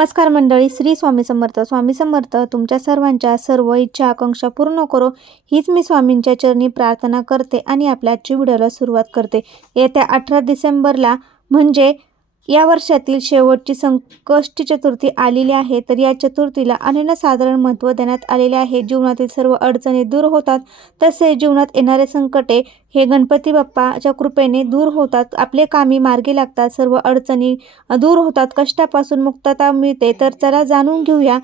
नमस्कार मंडळी श्री स्वामी समर्थ. स्वामी समर्थ तुमच्या सर्वांच्या सर्व इच्छा आकांक्षा पूर्ण करो. हीच मी स्वामींच्या चरणी प्रार्थना करते आणि आपल्या आजची व्हिडिओला सुरुवात करते. येत्या अठरा डिसेंबरला म्हणजे या वर्षातील शेवटची संकष्टी चतुर्थी आलेली आहे. तर या चतुर्थीला अनन्यसाधारण महत्त्व देण्यात आलेले आहे. जीवनातील सर्व अडचणी दूर होतात. तसे जीवनात येणारे संकटे हे गणपती बाप्पाच्या कृपेने दूर होतात. आपले कामी मार्गी लागतात. सर्व अडचणी दूर होतात. कष्टापासून मुक्तता मिळते. तर चला जाणून घेऊया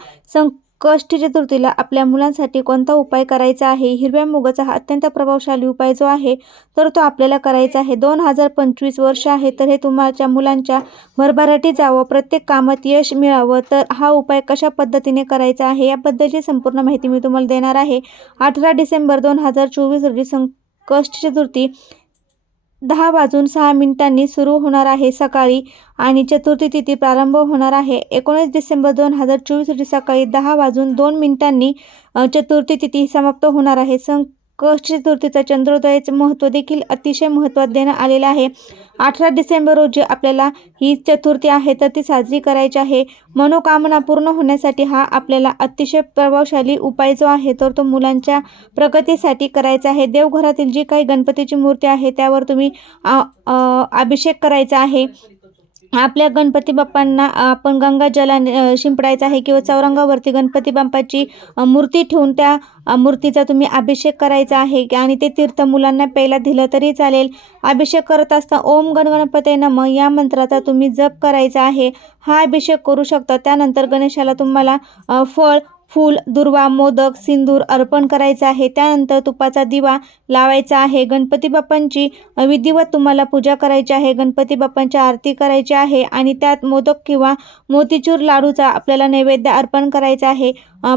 कष्ट चतुर्थीला आपल्या मुलांसाठी कोणता उपाय करायचा आहे? हिरव्या मुगाचा हा अत्यंत प्रभावशाली उपाय जो आहे तर तो आपल्याला करायचा आहे. दोन हजार पंचवीस वर्ष आहे तर हे तुमच्या मुलांच्या भरभराटी जावं प्रत्येक कामात यश मिळावं. तर हा उपाय कशा पद्धतीने करायचा आहे याबद्दलची संपूर्ण माहिती मी तुम्हाला देणार आहे. अठरा डिसेंबर दोन हजार चोवीस रोजी संकष्टी चतुर्थी दहा वाजून सहा मिनिटांनी सुरू होणार आहे सकाळी आणि चतुर्थी तिथी प्रारंभ होणार आहे. एकोणीस डिसेंबर दोन हजार चोवीस रोजी सकाळी दहा वाजून दोन मिनिटांनी चतुर्थी तिथी समाप्त होणार आहे. सं संकष्ट चतुर्थीचा चंद्रोदयाचे महत्त्व देखील अतिशय महत्त्वात देण्यात आलेलं आहे. अठरा डिसेंबर रोजी आपल्याला ही चतुर्थी आहे तर ती साजरी करायची आहे. मनोकामना पूर्ण होण्यासाठी हा आपल्याला अतिशय प्रभावशाली उपाय जो आहे तर तो मुलांच्या प्रगतीसाठी करायचा आहे. देवघरातील जी काही गणपतीची मूर्ती आहे त्यावर तुम्ही अभिषेक करायचा आहे. आपल्या गणपती बाप्पांना आपण गंगाजलाने शिंपडायचं आहे किंवा चौरंगावरती गणपती बाप्पाची मूर्ती ठेवून त्या मूर्तीचा तुम्ही अभिषेक करायचा आहे आणि ते तीर्थ मुलांना प्यायला दिलं तरी चालेल. अभिषेक करत असता ओम गणगणपते नम या मंत्राचा तुम्ही जप करायचा आहे. हा अभिषेक करू शकता. त्यानंतर गणेशाला तुम्हाला फळ फूल दुर्वा मोदक सिंदूर अर्पण करायचं आहे. त्यानंतर तुपाचा दिवा लावायचा आहे. गणपती बाप्पांची विधिवत तुम्हाला पूजा करायची आहे. गणपती बाप्पांची आरती करायची आहे आणि त्यात मोदक किंवा मोतीचूर लाडूचा आपल्याला नैवेद्य अर्पण करायचा आहे.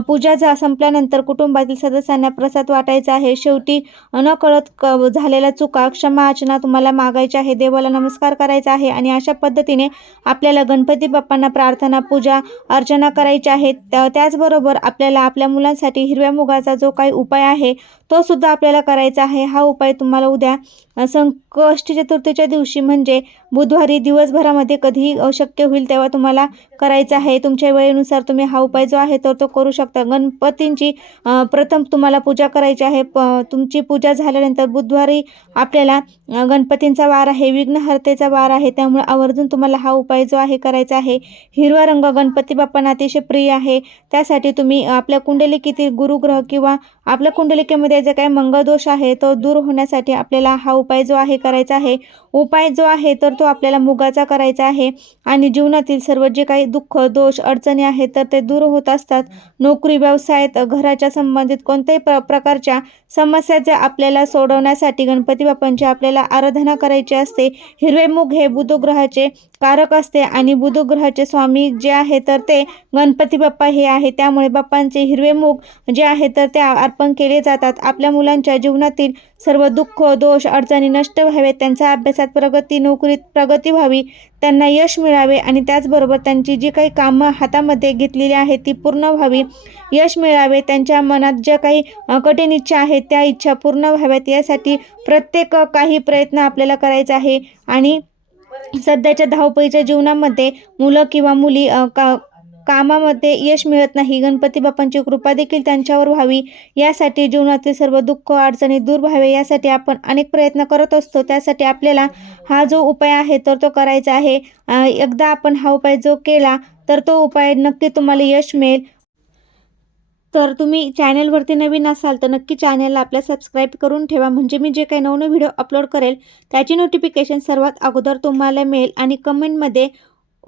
पूजा जा संपल्यानंतर कुटुंबातील सदस्यांना प्रसाद वाटायचा आहे. शेवटी न कळत क झालेल्या चुका क्षमाचना तुम्हाला मागायच्या आहे. देवाला नमस्कार करायचा आहे आणि अशा पद्धतीने आपल्याला गणपती बाप्पांना प्रार्थना पूजा अर्चना करायची आहे. त्या- त्याचबरोबर आपल्याला आपल्या मुलांसाठी हिरव्या मुगाचा जो काही उपाय आहे तो सुद्धा आपल्याला करायचा आहे. हा उपाय तुम्हाला उद्या संकष्ट संकष्टी चतुर्थीच्या दिवशी म्हणजे बुधवारी दिवसभरामध्ये कधीही अशक्य शक्य होईल तेव्हा तुम्हाला करायचा आहे. तुमच्या वेळेनुसार तुम्ही हा उपाय जो आहे तर तो करू शकता. गणपतींची प्रथम तुम्हाला पूजा करायची आहे. प तुमची पूजा झाल्यानंतर बुधवारी आपल्याला गणपतींचा वार आहे विघ्नहर्तेचा वार आहे. त्यामुळे आवर्जून तुम्हाला हा उपाय जो आहे करायचा आहे. हिरवा रंग गणपती बाप्पांना अतिशय प्रिय आहे. त्यासाठी तुम्ही आपल्या कुंडलिकेतील गुरुग्रह किंवा आपल्या कुंडलिकेमध्ये जे काही मंगळदोष आहे तो दूर होण्यासाठी आपल्याला हा उपाय जो आहे करायचा आहे. उपाय जो आहे तर तो आपल्याला मुगाचा करायचा आहे. आणि जीवनातील सर्व जे काही दुःख दोष अडचणी आहेत तर ते दूर होत असतात. नोकरी व्यवसायात घराच्या संबंधित कोणत्याही प्र प्रकारच्या समस्या ज्या आपल्याला सोडवण्यासाठी गणपती बाप्पांची आपल्याला आराधना करायची असते. हिरवे मुग हे बुधग्रहाचे कारक असते आणि बुधग्रहाचे स्वामी जे आहे तर ते गणपती बाप्पा हे आहे. त्यामुळे बाप्पांचे हिरवे मूग जे आहे तर ते अर्पण केले जातात. आपल्या मुलांच्या जीवनातील सर्व दुःख दोष अडचणी नष्ट व्हावेत त्यांच्या अभ्यासात प्रगती नोकरीत प्रगती व्हावी त्यांना यश मिळावे आणि त्याचबरोबर त्यांची जी काही कामं हातामध्ये घेतलेली आहेत ती पूर्ण व्हावी. यश मिळावे त्यांच्या मनात ज्या काही कठीण इच्छा आहेत त्या इच्छा पूर्ण व्हाव्यात. यासाठी प्रत्येक काही प्रयत्न आपल्याला करायचा आहे. आणि सध्याच्या धावपळीच्या जीवनामध्ये मुलं किंवा मुली का कामामध्ये यश मिळत नाही. गणपती बाप्पांची कृपा देखील त्यांच्यावर व्हावी. यासाठी जीवनातील सर्व दुःख अडचणी दूर व्हावे यासाठी आपण अनेक प्रयत्न करत असतो. त्यासाठी आपल्याला हा जो उपाय आहे तर तो करायचा आहे. एकदा आपण हा उपाय जो केला तर तो उपाय नक्की तुम्हाला यश मिळेल. तर तुम्ही चॅनेलवरती नवीन असाल तर नक्की चॅनेलला आपल्या सबस्क्राईब करून ठेवा. म्हणजे मी जे काही नवनवीन व्हिडिओ अपलोड करेल त्याची नोटिफिकेशन सर्वात अगोदर तुम्हाला मिळेल. आणि कमेंटमध्ये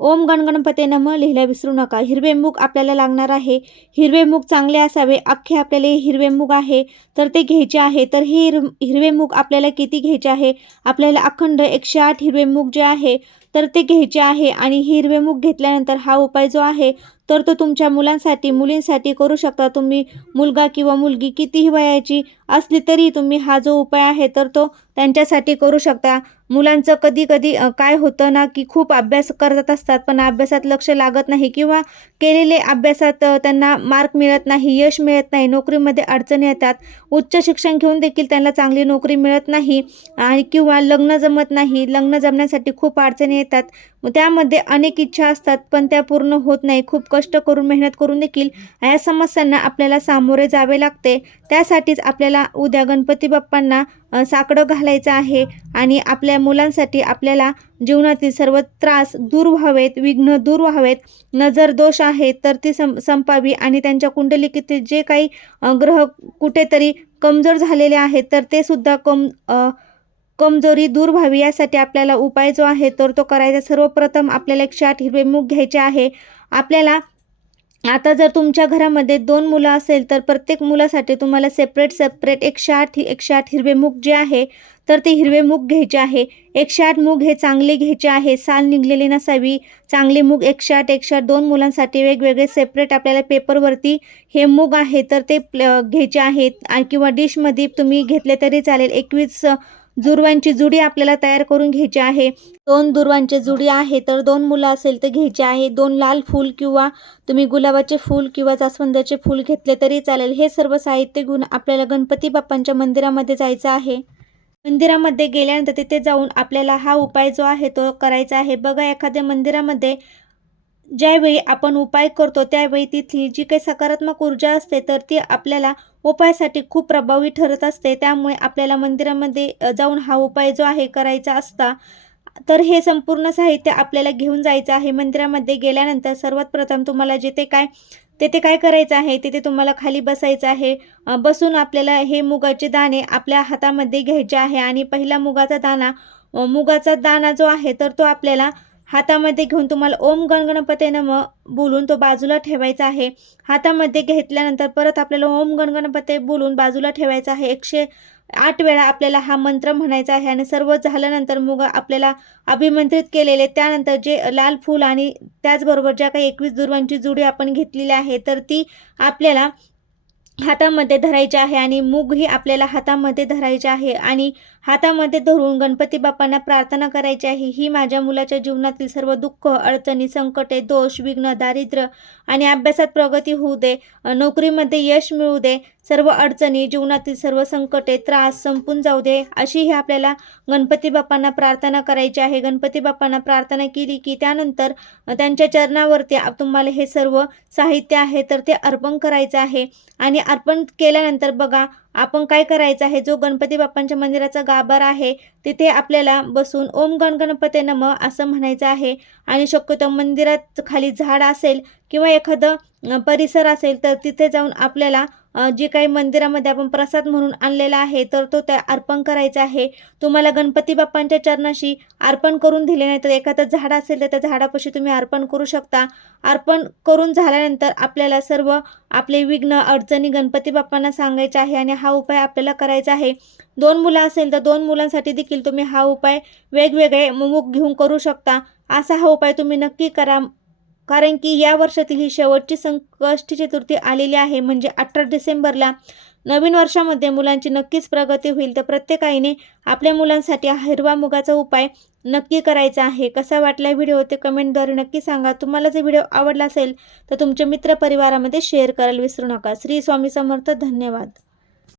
ओम गणगणपते नम लिहायला विसरू नका. हिरवे मूग आपल्याला लागणार आहे. हिरवे मूग चांगले असावे. अख्खे आपल्याला हे हिरवे मूग आहे. तर ते घ्यायचे आहे. तर हे हिर हिरवे मूग आपल्याला किती घ्यायचे आहे? आपल्याला अखंड एकशे आठ हिरवे मूग जे आहे तर ते घ्यायचे आहे. आणि हिरवे मूग घेतल्यानंतर हा उपाय जो आहे तर तो तुमच्या मुलांसाठी मुलींसाठी करू शकता. तुम्ही मुलगा किंवा मुलगी कितीही वयाची असली तरी तुम्ही हा जो उपाय आहे तर तो त्यांच्यासाठी करू शकता. मुलांचं कधी कधी काय होतं ना की खूप अभ्यास करत असतात पण अभ्यासात लक्ष लागत नाही किंवा केलेले अभ्यासात त्यांना मार्क मिळत नाही यश मिळत नाही नोकरीमध्ये अडचणी येतात. उच्च शिक्षण घेऊन देखील त्यांना चांगली नोकरी मिळत नाही आणि किंवा लग्न जमत नाही. लग्न जमण्यासाठी खूप अडचणी येतात. त्यामध्ये अनेक इच्छा असतात पण त्या पूर्ण होत नाही. खूप कष्ट करून मेहनत करून देखील या समस्यांना आपल्याला सामोरे जावे लागते. त्यासाठीच आपल्याला उद्या गणपती बाप्पांना साकडं घालायचं आहे आणि आपल्या मुलांसाठी आपल्याला जीवनातील सर्व त्रास दूर व्हावेत विघ्न दूर व्हावेत. नजर दोष आहे तर ती सं संपावी आणि त्यांच्या कुंडलिकेतील जे काही ग्रह कुठेतरी कमजोर झालेले आहेत तर ते सुद्धा कम कमजोरी दूर व्हावी यासाठी आपल्याला उपाय जो आहे तर तो करायचा. सर्वप्रथम आपल्याला एक शाट हिरवे मूग घ्यायचे आहे. आपल्याला आता जर तुमच्या घरामध्ये दोन मुलं असेल तर प्रत्येक मुलासाठी तुम्हाला सेपरेट सेपरेट एकशे आठ एकशे आठ हिरवे मूग जे आहे तर ते हिरवे मूग घ्यायचे आहे. एकशे आठ मूग हे चांगले घ्यायचे आहे. साल निघलेली नसावी. चांगले मूग एकशे आठ एकशे आठ दोन मुलांसाठी वेगवेगळे सेपरेट आपल्याला पेपरवरती हे मूग आहे तर ते प्ल- घ्यायचे आहेत. आणि किंवा डिशमध्ये तुम्ही घेतले तरी चालेल. एकवीस दुर्वांची जुडी आपल्याला तयार करून घ्यायची आहे. दोन दुर्वांचे जुडी आहे तर दोन मुलं असेल तर घ्यायचे आहे. दोन लाल फूल किंवा तुम्ही गुलाबाचे फूल किंवा जास्वंदाचे फूल घेतले तरी चालेल. हे सर्व साहित्य घेऊन आपल्याला गणपती बाप्पांच्या मंदिरामध्ये जायचं आहे. मंदिरामध्ये गेल्यानंतर तिथे जाऊन आपल्याला हा उपाय जो आहे तो करायचा आहे. बघा एखाद्या मंदिरामध्ये ज्यावेळी आपण उपाय करतो त्यावेळी तिथली जी काही सकारात्मक ऊर्जा असते तर ती आपल्याला उपायासाठी खूप प्रभावी ठरत असते. त्यामुळे आपल्याला मंदिरामध्ये जाऊन हा उपाय जो आहे करायचा असता तर हे संपूर्ण साहित्य आपल्याला घेऊन जायचं आहे. मंदिरामध्ये गेल्यानंतर सर्वात प्रथम तुम्हाला जिथे काय तेथे काय करायचं आहे तिथे तुम्हाला खाली बसायचं आहे. बसून आपल्याला हे मुगाचे दाणे आपल्या हातामध्ये घ्यायचे आहे. आणि पहिला मुगाचा दाणा मुगाचा दाणा जो आहे तर तो आपल्याला हातामध्ये घेऊन तुम्हाला ओम गणगणपते नम बोलून तो बाजूला ठेवायचा आहे. हातामध्ये घेतल्यानंतर परत आपल्याला ओम गणगणपते बोलून बाजूला ठेवायचा आहे. एकशे आठ वेळा आपल्याला हा मंत्र म्हणायचा आहे आणि सर्व झाल्यानंतर मग आपल्याला अभिमंत्रित केलेले त्यानंतर जे लाल फूल आणि त्याचबरोबर ज्या काही एकवीस दुर्वांची जुडी आपण घेतलेली आहे तर ती आपल्याला हातामध्ये धरायचे आहे आणि मूग ही आपल्याला हातामध्ये धरायचे आहे. आणि हातामध्ये धरून गणपती बाप्पांना प्रार्थना करायची आहे. ही माझ्या मुलाच्या जीवनातील सर्व दुःख अडचणी संकटे दोष विघ्न दारिद्र्य आणि अभ्यासात प्रगती होऊ दे. नोकरीमध्ये यश मिळू दे. सर्व अडचणी जीवनातील सर्व संकटे त्रास संपून जाऊ दे अशी ही आपल्याला गणपती बाप्पांना प्रार्थना करायची आहे. गणपती बाप्पांना प्रार्थना केली की त्यानंतर त्यांच्या चरणावरती तुम्हाला हे सर्व साहित्य आहे तर ते अर्पण करायचं आहे. आणि अर्पण केल्यानंतर बघा आपण काय करायचं आहे? जो गणपती बाप्पांच्या मंदिराचा गाभार आहे तिथे आपल्याला बसून ओम गण गणपते नम असं म्हणायचं आहे. आणि शक्यतो मंदिरात खाली झाड असेल किंवा एखादं परिसर असेल तर तिथे जाऊन आपल्याला जे काही मंदिरामध्ये आपण प्रसाद म्हणून आणलेला आहे तर तो त्या अर्पण करायचा आहे. तुम्हाला गणपती बाप्पांच्या चरणाशी अर्पण करून दिले नाही तर एखादं झाड असेल तर त्या झाडापाशी तुम्ही अर्पण करू शकता. अर्पण करून झाल्यानंतर आपल्याला सर्व आपले विघ्न अडचणी गणपती बाप्पांना सांगायचे आहे आणि हा उपाय आपल्याला करायचा आहे. दोन मुलं असेल तर दोन मुलांसाठी देखील तुम्ही हा उपाय वेगवेगळे मुग घेऊन करू शकता. असा हा उपाय तुम्ही नक्की करा. कारण की या वर्षातील ही शेवटची संकष्टी चतुर्थी आलेली आहे. म्हणजे अठरा डिसेंबरला नवीन वर्षामध्ये मुलांची नक्कीच प्रगती होईल. तर प्रत्येकाने आपल्या मुलांसाठी हिरवा मुगाचा उपाय नक्की करायचा आहे. कसा वाटला व्हिडिओ? ते कमेंटद्वारे नक्की सांगा. तुम्हाला जर व्हिडिओ आवडला असेल तर तुमच्या मित्रपरिवारामध्ये शेअर करायला विसरू नका. श्री स्वामी समर्थ. धन्यवाद.